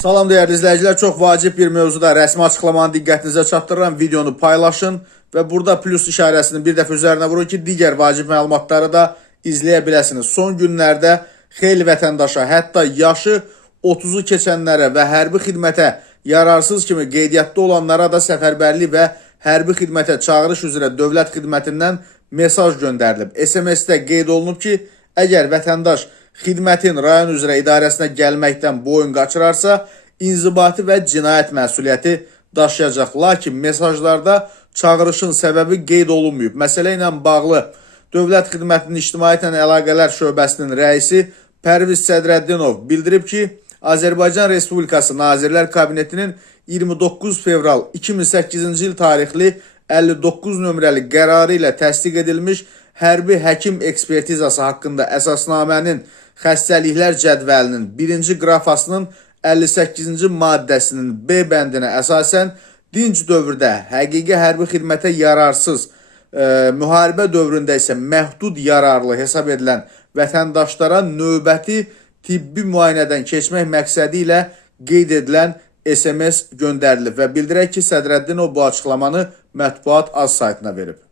Salam değerli izləyicilər, çox vacib bir mövzuda rəsmi açıqlamanı diqqətinizə çatdırıram. Videonu paylaşın və burada plus işarəsini bir dəfə üzərinə vurun ki, digər vacib məlumatları da izləyə biləsiniz. Son günlərdə xeyli vətəndaşa, hətta yaşı 30'u keçənlərə və hərbi xidmətə yararsız kimi qeydiyyatda olanlara da səfərbərlik və hərbi xidmətə çağırış üzrə dövlət xidmətindən mesaj göndərilib. SMS-də qeyd olunub ki, əgər vətəndaş xidmətin rayon üzrə idarəsinə gəlməkdən boyun qaçırarsa, inzibati və cinayət məsuliyyəti daşıyacaq. Lakin mesajlarda çağırışın səbəbi qeyd olunmayıb. Məsələ ilə bağlı Dövlət Xidmətinin İctimaiyyətlə Əlaqələr Şöbəsinin rəisi Pərviz Sədrəddinov bildirib ki, Azərbaycan Respublikası Nazirlər Kabinetinin 29 fevral 2008-ci il tarixli 59 nömrəli qərarı ilə təsdiq edilmiş hərbi həkim ekspertizası haqqında əsasnamənin xəstəliklər cədvəlinin 1-ci qrafasının 58-ci maddəsinin B bəndinə əsasən dinc dövrdə həqiqi hərbi xidmətə yararsız, müharibə dövründə isə məhdud yararlı hesab edilən vətəndaşlara növbəti tibbi müayinədən keçmək məqsədi ilə qeyd edilən SMS göndərilib və bildirək ki, Sədrəddinov bu açıqlamanı Mətbuat Az saytına verib.